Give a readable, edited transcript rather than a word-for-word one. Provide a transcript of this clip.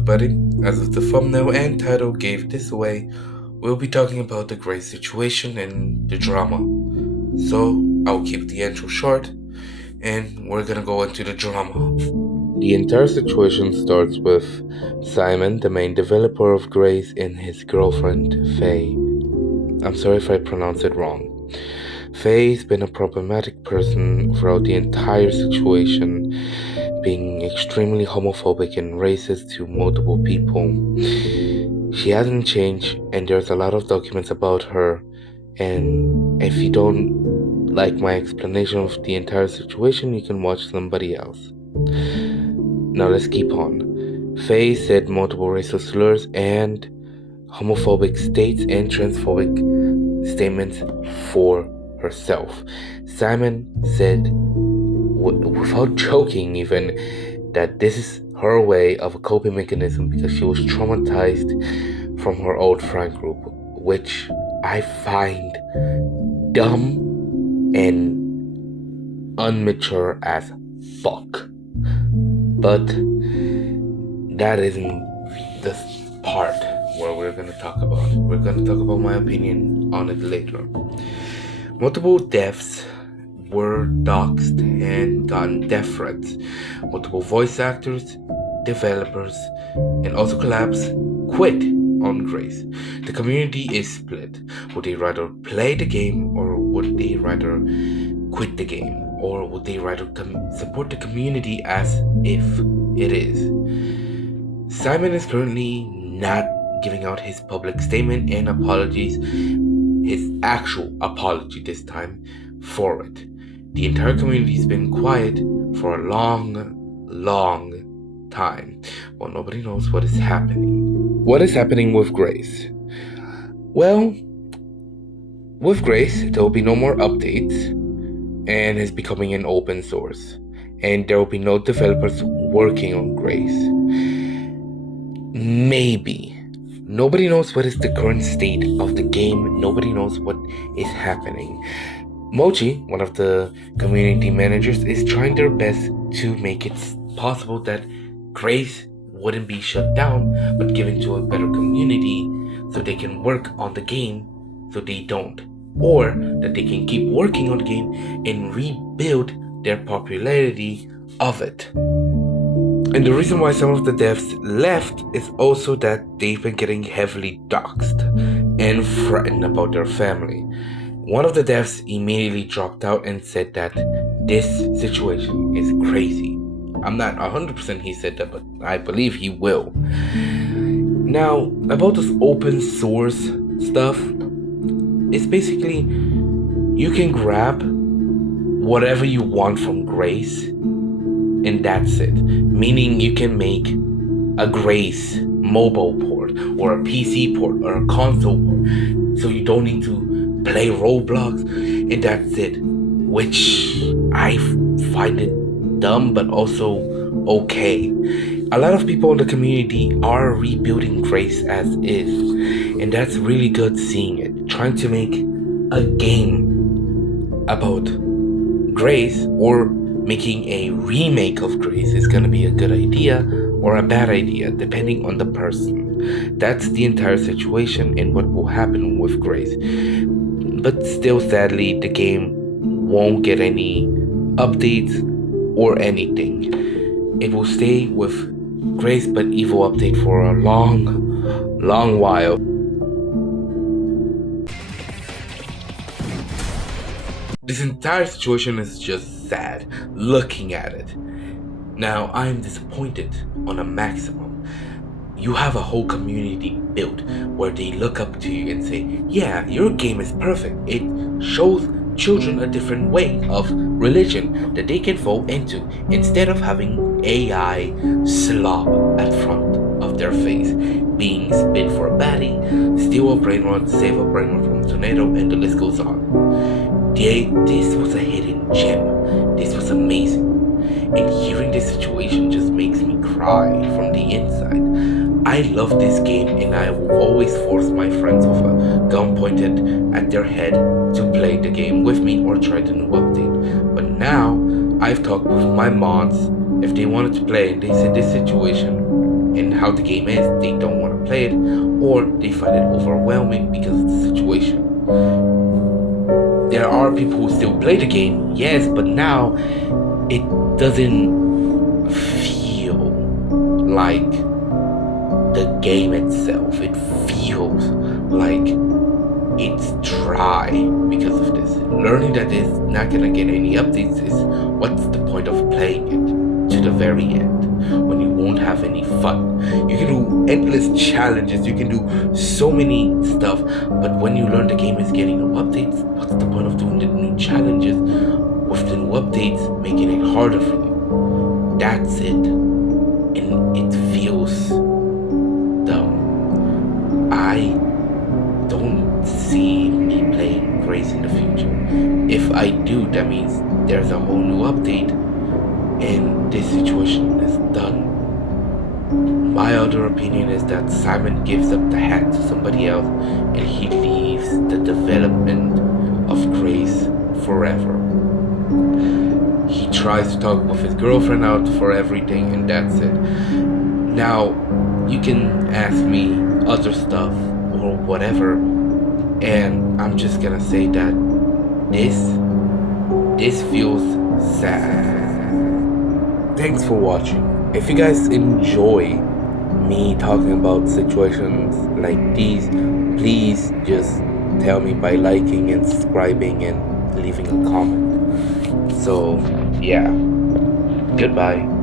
everybody. As of the thumbnail and title gave this away, we'll be talking about the Grace situation and the drama. So, I'll keep the intro short, and we're gonna go into the drama. The entire situation starts with Simon, the main developer of Grace, and his girlfriend, Faye. I'm sorry if I pronounced it wrong. Faye's been a problematic person throughout the entire situation, being extremely homophobic and racist to multiple people. She hasn't changed, and there's a lot of documents about her, and if you don't like my explanation of the entire situation, you can watch somebody else. Now let's keep on. Faye said multiple racial slurs and homophobic states and transphobic statements for herself. Simon said, without joking even, that this is her way of a coping mechanism because she was traumatized from her old friend group, which I find dumb and unmature as fuck. But that isn't the part where we're gonna talk about. We're gonna talk about my opinion on it later. Multiple deaths were doxxed and gotten death threats. Multiple voice actors, developers, and also collabs quit on Grace. The community is split. Would they rather play the game, or would they rather quit the game? Or would they rather support the community as if it is? Simon is currently not giving out his public statement and apologies, his actual apology this time, for it. The entire community has been quiet for a long time, but nobody knows what is happening. What is happening with Grace? Well, with Grace, there will be no more updates, and it's becoming an open source, and there will be no developers working on Grace. Maybe. Nobody knows what is the current state of the game. Nobody knows what is happening. Mochi, one of the community managers, is trying their best to make it possible that Grace wouldn't be shut down, but given to a better community so they can work on the game so they don't. Or that they can keep working on the game and rebuild their popularity of it. And the reason why some of the devs left is also that they've been getting heavily doxxed and threatened about their family. One of the devs immediately dropped out and said that this situation is crazy. I'm not 100% he said that, but I believe he will. Now, about this open source stuff, it's basically you can grab whatever you want from Grace and that's it. Meaning you can make a Grace mobile port or a PC port or a console port, so you don't need to play Roblox, and that's it. Which I find it dumb, but also okay. A lot of people in the community are rebuilding Grace as is, and that's really good seeing it. Trying to make a game about Grace or making a remake of Grace is gonna be a good idea or a bad idea, depending on the person. That's the entire situation and what will happen with Grace. But still, sadly, the game won't get any updates or anything. It will stay with Grace but Evil update for a long while. This entire situation is just sad looking at it. Now, I am disappointed on a maximum. You have a whole community built where they look up to you and say, yeah, your game is perfect. It shows children a different way of religion that they can fall into, instead of having AI slob at front of their face, being spit for a baddie, steal a brain rod, save a brain rod from a tornado, and the list goes on. This was a hidden gem. This was amazing. And hearing this situation just makes me cry from the inside. I love this game, and I will always force my friends with a gun pointed at their head to play the game with me or try the new update. But now, I've talked with my mods if they wanted to play, and they said this situation and how the game is, they don't want to play it, or they find it overwhelming because of the situation. There are people who still play the game, yes, but now it doesn't feel like the game itself. It feels like it's dry because of this. Learning that it's not gonna get any updates is what's the point of playing it to the very end when you won't have any fun. You can do endless challenges, you can do so many stuff, but when you learn the game is getting no updates, what's the point of doing the new challenges with the new updates making it harder for you? That's it. And it feels dumb. I don't see me playing Grace in the future. If I do, that means there's a whole new update and this situation is done. My other opinion is that Simon gives up the hat to somebody else and he leaves the development of Grace forever. He tries to talk with his girlfriend out for everything and that's it. Now, you can ask me other stuff or whatever, and I'm just gonna say that this feels sad. Thanks for watching. If you guys enjoy me talking about situations like these, please just tell me by liking and subscribing and leaving a comment. So yeah, goodbye.